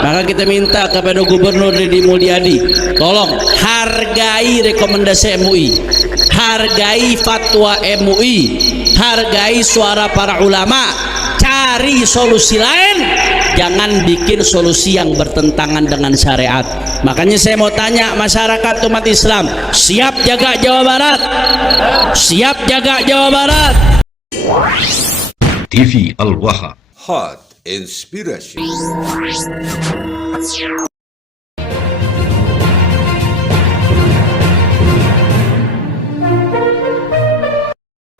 Maka kita minta kepada Gubernur Deddy Mulyadi, tolong hargai rekomendasi MUI, hargai fatwa MUI, hargai suara para ulama, cari solusi lain, jangan bikin solusi yang bertentangan dengan syariat. Makanya saya mau tanya masyarakat umat Islam, siap jaga Jawa Barat? Siap jaga Jawa Barat? TV Al-Wahab, Hot Inspiration.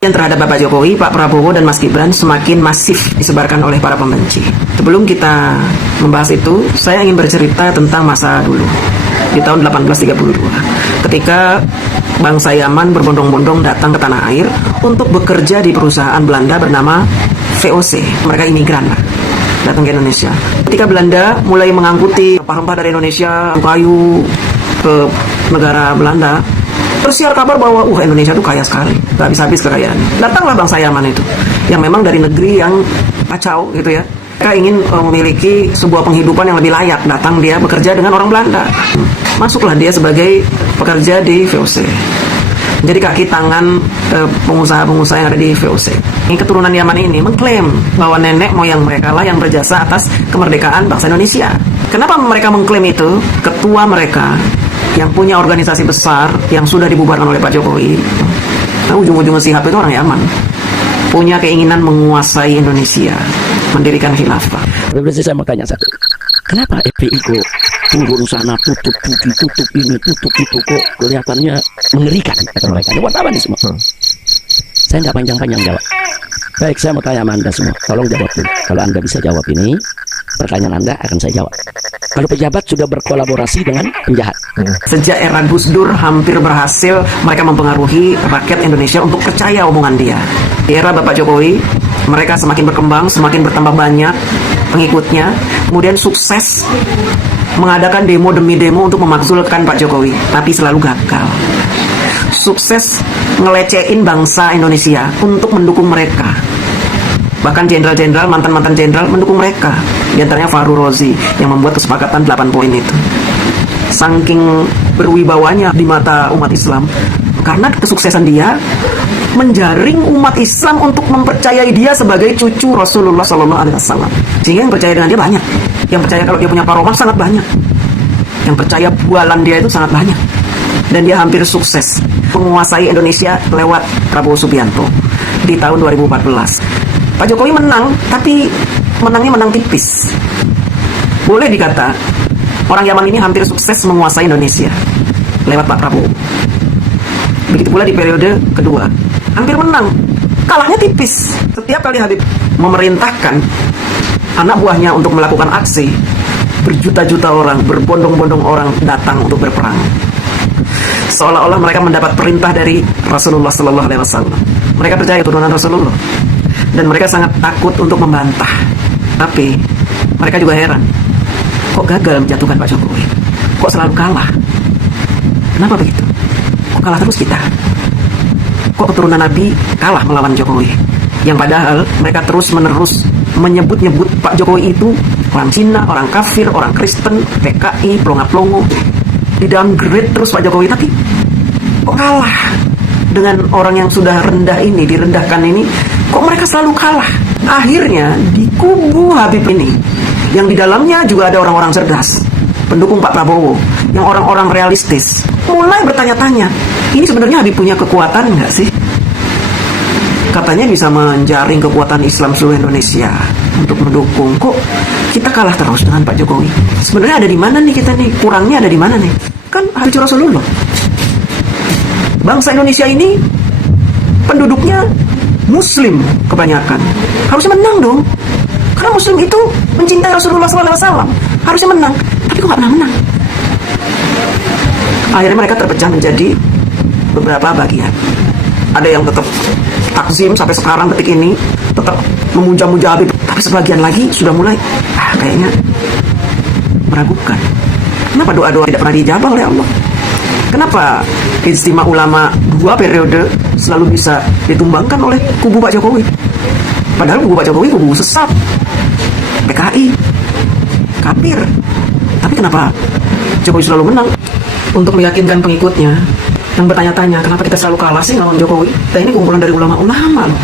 Yang terhadap Bapak Jokowi, Pak Prabowo, dan Mas Gibran semakin masif disebarkan oleh para pembenci. Sebelum kita membahas itu, saya ingin bercerita tentang masa dulu di tahun 1832 ketika bangsa Yaman berbondong-bondong datang ke tanah air untuk bekerja di perusahaan Belanda bernama VOC. Mereka imigran datang ke Indonesia. Ketika Belanda mulai mengangkuti rempah-rempah dari Indonesia, kayu ke negara Belanda, tersiar kabar bahwa Indonesia itu kaya sekali, gak habis-habis kekayaan. Datanglah bangsa Yaman itu, yang memang dari negeri yang kacau gitu ya. Mereka ingin memiliki sebuah penghidupan yang lebih layak. Datang dia bekerja dengan orang Belanda. Masuklah dia sebagai pekerja di VOC. Jadi kaki tangan pengusaha-pengusaha yang ada di VOC. Ini keturunan Yaman ini mengklaim bahwa nenek moyang mereka lah yang berjasa atas kemerdekaan bangsa Indonesia. Kenapa mereka mengklaim itu? Ketua mereka yang punya organisasi besar yang sudah dibubarkan oleh Pak Jokowi, nah ujung-ujungnya Shihab itu orang Yaman, punya keinginan menguasai Indonesia, mendirikan khilafah. Berarti saya mau tanya satu, kenapa FPI kok turun sana, tutup ini, tutup itu, kok kelihatannya mengerikan kata mereka? Ini wartawan nih semua. Saya nggak panjang-panjang jawab. Baik, saya mau tanya sama Anda semua, tolong jawab dulu. Kalau Anda bisa jawab ini, pertanyaan Anda akan saya jawab. Kalau pejabat sudah berkolaborasi dengan penjahat. Sejak era Gus Dur hampir berhasil mereka mempengaruhi rakyat Indonesia untuk percaya omongan dia. Di era Bapak Jokowi, mereka semakin berkembang, semakin bertambah banyak pengikutnya, kemudian sukses mengadakan demo demi demo untuk memakzulkan Pak Jokowi, tapi selalu gagal. Sukses ngelecehin bangsa Indonesia untuk mendukung mereka. Bahkan jenderal-jenderal, mantan-mantan jenderal mendukung mereka. Di antaranya Fahru Rozi yang membuat kesepakatan 8 poin itu. Saking berwibawanya di mata umat Islam, karena kesuksesan dia menjaring umat Islam untuk mempercayai dia sebagai cucu Rasulullah SAW. Sehingga yang percaya dengan dia banyak. Yang percaya kalau dia punya karomah sangat banyak. Yang percaya bualan dia itu sangat banyak. Dan dia hampir sukses menguasai Indonesia lewat Prabowo Subianto di tahun 2014. Pak Jokowi menang, tapi menangnya menang tipis. Boleh dikata orang Yaman ini hampir sukses menguasai Indonesia lewat Pak Prabowo. Begitu pula di periode kedua, hampir menang, kalahnya tipis. Setiap kali Habib memerintahkan anak buahnya untuk melakukan aksi, berjuta-juta orang, berbondong-bondong orang datang untuk berperang. Seolah-olah mereka mendapat perintah dari Rasulullah SAW. Mereka percaya turunan Rasulullah, dan mereka sangat takut untuk membantah. Tapi mereka juga heran, kok gagal menjatuhkan Pak Jokowi? Kok selalu kalah? Kenapa begitu? Kok kalah terus kita? Kok keturunan Nabi kalah melawan Jokowi? Yang padahal mereka terus-menerus menyebut-nyebut Pak Jokowi itu orang Cina, orang kafir, orang Kristen, PKI, pelongo-pelongo. Di-downgrade terus Pak Jokowi, tapi kok kalah dengan orang yang sudah rendah ini, direndahkan ini? Kok mereka selalu kalah? Akhirnya di kubu Habib ini, yang di dalamnya juga ada orang-orang cerdas, pendukung Pak Prabowo, yang orang-orang realistis, mulai bertanya-tanya, ini sebenarnya Habib punya kekuatan nggak sih? Katanya bisa menjaring kekuatan Islam seluruh Indonesia untuk mendukung. Kok kita kalah terus dengan Pak Jokowi? Sebenarnya ada di mana nih kita nih? Kurangnya ada di mana nih? Kan Habib Rasulullah. Bangsa Indonesia ini penduduknya Muslim kebanyakan. Harusnya menang dong. Karena Muslim itu mencintai Rasulullah SAW. Harusnya menang. Tapi kok gak pernah menang? Akhirnya mereka terpecah menjadi beberapa bagian. Ada yang tetap takzim sampai sekarang detik ini, tetap memuja-muja Habib. Tapi sebagian lagi sudah mulai kayaknya meragukan. Kenapa doa-doa tidak pernah dijawab oleh Allah? Kenapa Ijtima ulama 2 periode selalu bisa ditumbangkan oleh kubu Pak Jokowi? Padahal kubu Pak Jokowi kubu sesat, PKI, kafir. Tapi kenapa Jokowi selalu menang? Untuk meyakinkan pengikutnya yang bertanya-tanya, kenapa kita selalu kalah sih lawan Jokowi? Kita ini kumpulan dari ulama-ulama loh.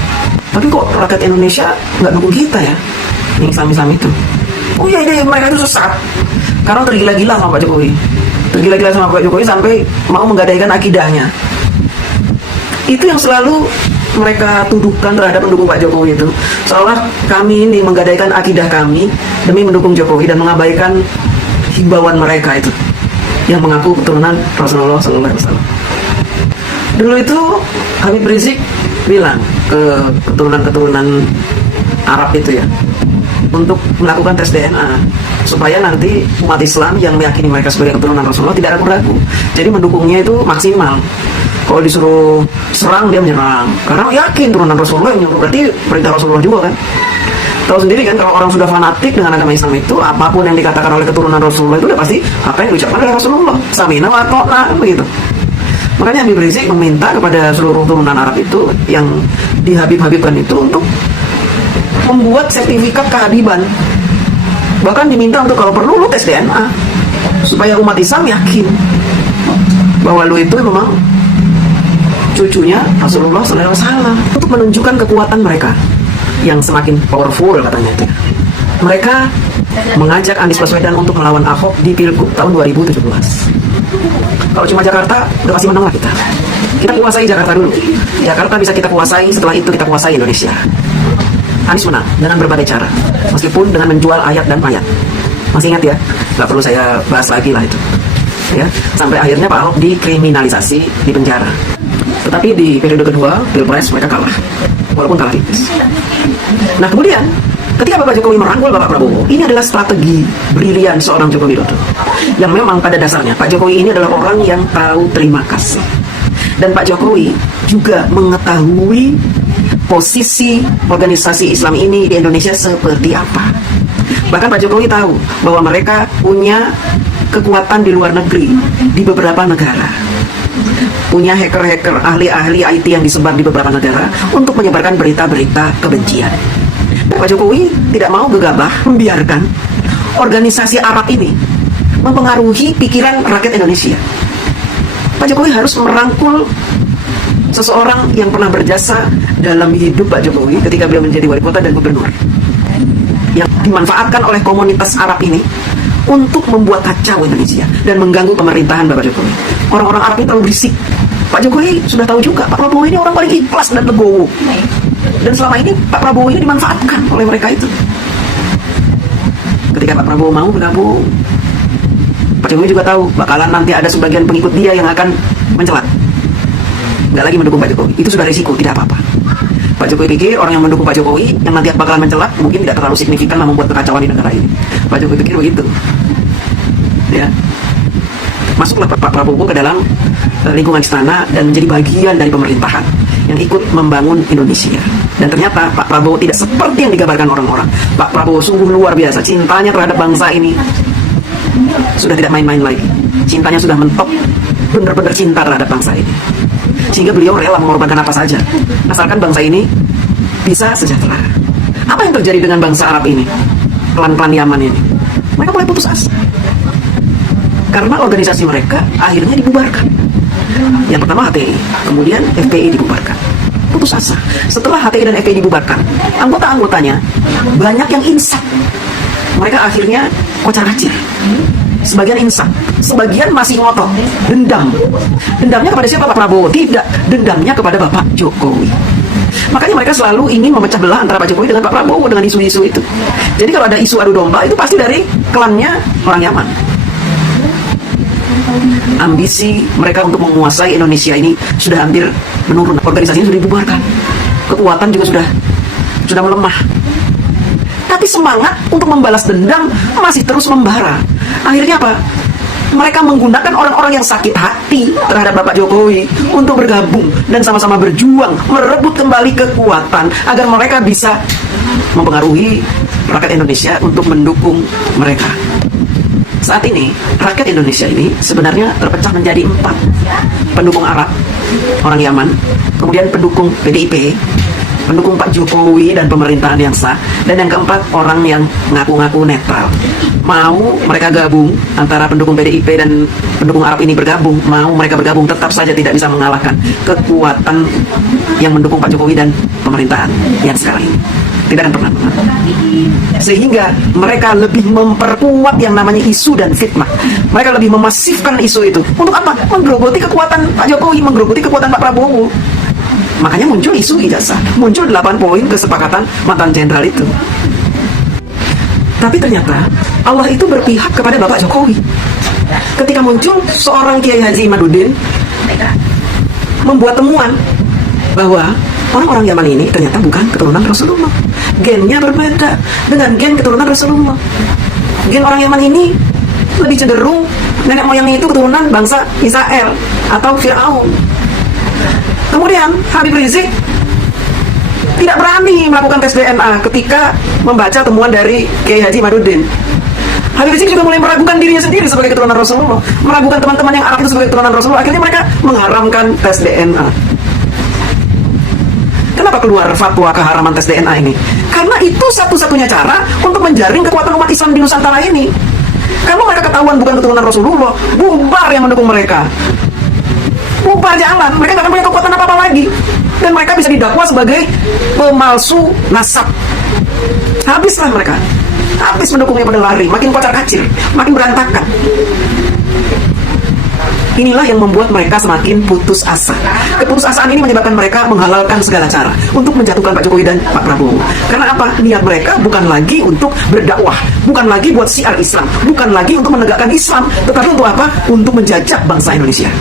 Tapi kok rakyat Indonesia nggak dukung kita ya? Yang Islam-Islam itu. Oh iya, mereka itu sesat. Karena tergila-gila sama Pak Jokowi. Tergila-gila sama Pak Jokowi sampai mau menggadaikan akidahnya. Itu yang selalu mereka tuduhkan terhadap pendukung Pak Jokowi itu. Seolah kami ini menggadaikan akidah kami demi mendukung Jokowi dan mengabaikan himbauan mereka itu yang mengaku keturunan Rasulullah SAW. Dulu itu Habib Rizik bilang ke keturunan-keturunan Arab itu ya, untuk melakukan tes DNA supaya nanti umat Islam yang meyakini mereka sebagai keturunan Rasulullah tidak ragu-ragu. Jadi mendukungnya itu maksimal. Kalau disuruh serang dia menyerang karena yakin turunan Rasulullah yang nyuruh, berarti perintah Rasulullah juga kan. Tahu sendiri kan kalau orang sudah fanatik dengan agama Islam itu, apapun yang dikatakan oleh keturunan Rasulullah itu udah pasti apa yang diucapkan oleh Rasulullah. Samina wa ta'na begitu. Makanya Habib Rizik meminta kepada seluruh turunan Arab itu yang dihabib-habibkan itu untuk membuat sertifikat kehabiban. Bahkan diminta untuk kalau perlu lu tes DNA supaya umat Islam yakin bahwa lu itu memang cucunya Rasulullah SAW, untuk menunjukkan kekuatan mereka yang semakin powerful katanya itu. Mereka mengajak Anies Baswedan untuk melawan Ahok di Pilgub tahun 2017. Kalau cuma Jakarta udah pasti menang lah kita. Kita kuasai Jakarta dulu. Jakarta bisa kita kuasai, setelah itu kita kuasai Indonesia. Anies menang dengan berbagai cara, meskipun dengan menjual ayat dan mayat. Masih ingat ya? Gak perlu saya bahas lagi lah itu. Ya, sampai akhirnya Pak Ahok dikriminalisasi, di penjara. Tetapi di periode kedua Pilpres mereka kalah, walaupun kalah tipis. Nah kemudian ketika Bapak Jokowi merangkul Bapak Prabowo, ini adalah strategi brilian seorang Joko Widodo, yang memang pada dasarnya Pak Jokowi ini adalah orang yang tahu terima kasih, dan Pak Jokowi juga mengetahui posisi organisasi Islam ini di Indonesia seperti apa. Bahkan Pak Jokowi tahu bahwa mereka punya kekuatan di luar negeri, di beberapa negara, punya hacker-hacker, ahli-ahli IT yang disebar di beberapa negara untuk menyebarkan berita-berita kebencian. Pak Jokowi tidak mau gegabah membiarkan organisasi Arab ini mempengaruhi pikiran rakyat Indonesia. Pak Jokowi harus merangkul seseorang yang pernah berjasa dalam hidup Pak Jokowi ketika beliau menjadi wali kota dan gubernur, yang dimanfaatkan oleh komunitas Arab ini untuk membuat kacau Indonesia dan mengganggu pemerintahan Bapak Jokowi. Orang-orang Arab ini terlalu berisik. Pak Jokowi sudah tahu juga Pak Prabowo ini orang paling ikhlas dan legowo. Dan selama ini Pak Prabowo ini dimanfaatkan oleh mereka itu. Ketika Pak Prabowo mau bergabung, Pak Jokowi juga tahu bakalan nanti ada sebagian pengikut dia yang akan mencelat, nggak lagi mendukung Pak Jokowi. Itu sudah risiko, tidak apa-apa. Pak Jokowi pikir orang yang mendukung Pak Jokowi yang nanti bakalan mencelat mungkin tidak terlalu signifikan lah membuat kekacauan di negara ini. Pak Jokowi pikir begitu. Ya. Masuklah Pak Prabowo ke dalam lingkungan istana dan menjadi bagian dari pemerintahan yang ikut membangun Indonesia. Dan ternyata Pak Prabowo tidak seperti yang digambarkan orang-orang. Pak Prabowo sungguh luar biasa. Cintanya terhadap bangsa ini sudah tidak main-main lagi. Cintanya sudah mentok, benar-benar cinta terhadap bangsa ini. Sehingga beliau rela mengorbankan apa saja asalkan bangsa ini bisa sejahtera. Apa yang terjadi dengan bangsa Arab ini, klan-klan Yaman ini? Mereka mulai putus asa karena organisasi mereka akhirnya dibubarkan. Yang pertama HTI, kemudian FPI dibubarkan. Putus asa. Setelah HTI dan FPI dibubarkan, anggota-anggotanya banyak yang insaf. Mereka akhirnya kocar-kacir. Sebagian insaf, sebagian masih ngotot, dendam. Dendamnya kepada siapa? Pak Prabowo? Tidak, dendamnya kepada Bapak Jokowi. Makanya mereka selalu ingin memecah belah antara Pak Jokowi dengan Pak Prabowo dengan isu-isu itu. Jadi kalau ada isu adu domba, itu pasti dari klannya orang Yaman. Ambisi mereka untuk menguasai Indonesia ini sudah hampir menurun. Organisasinya sudah dibubarkan, kekuatan juga sudah melemah. Tapi semangat untuk membalas dendam masih terus membara. Akhirnya apa? Mereka menggunakan orang-orang yang sakit hati terhadap Bapak Jokowi untuk bergabung dan sama-sama berjuang merebut kembali kekuatan agar mereka bisa mempengaruhi rakyat Indonesia untuk mendukung mereka. Saat ini rakyat Indonesia ini sebenarnya terpecah menjadi 4. Pendukung Arab, orang Yaman, kemudian pendukung PDIP, pendukung Pak Jokowi dan pemerintahan yang sah. Dan yang keempat, orang yang ngaku-ngaku netral. Mau mereka gabung, antara pendukung PDIP dan pendukung Arab ini bergabung, mau mereka bergabung, tetap saja tidak bisa mengalahkan kekuatan yang mendukung Pak Jokowi dan pemerintahan yang sekarang ini. Tidak akan pernah. Sehingga mereka lebih memperkuat yang namanya isu dan fitnah. Mereka lebih memasifkan isu itu. Untuk apa? Menggerogoti kekuatan Pak Jokowi, menggerogoti kekuatan Pak Prabowo. Makanya muncul isu ijazah, muncul 8 poin kesepakatan mantan jenderal itu. Tapi ternyata Allah itu berpihak kepada Bapak Jokowi. Ketika muncul seorang Kiai Haji Imaduddin membuat temuan bahwa orang-orang Yaman ini ternyata bukan keturunan Rasulullah. Gennya berbeda dengan gen keturunan Rasulullah. Gen orang Yaman ini lebih cenderung nenek moyangnya itu keturunan bangsa Israel atau Fir'aun. Kemudian Habib Rizik tidak berani melakukan tes DNA ketika membaca temuan dari Kiai Haji Imaduddin. Habib Rizik juga mulai meragukan dirinya sendiri sebagai keturunan Rasulullah, meragukan teman-teman yang Arab itu sebagai keturunan Rasulullah. Akhirnya mereka mengharamkan tes DNA. Kenapa keluar fatwa keharaman tes DNA ini? Karena itu satu-satunya cara untuk menjaring kekuatan umat Islam di Nusantara ini. Kalau mereka ketahuan bukan keturunan Rasulullah, bubar yang mendukung mereka. Bubar jalan, mereka gak akan punya kekuatan apa-apa lagi. Dan mereka bisa didakwa sebagai pemalsu nasab. Habislah mereka. Habis mendukungnya pada lari, makin kocar kacir, makin berantakan. Inilah yang membuat mereka semakin putus asa. Keputusasaan ini menyebabkan mereka menghalalkan segala cara untuk menjatuhkan Pak Jokowi dan Pak Prabowo. Karena apa? Niat mereka bukan lagi untuk berdakwah, bukan lagi buat syiar Islam, bukan lagi untuk menegakkan Islam, tetapi untuk apa? Untuk menjajah bangsa Indonesia.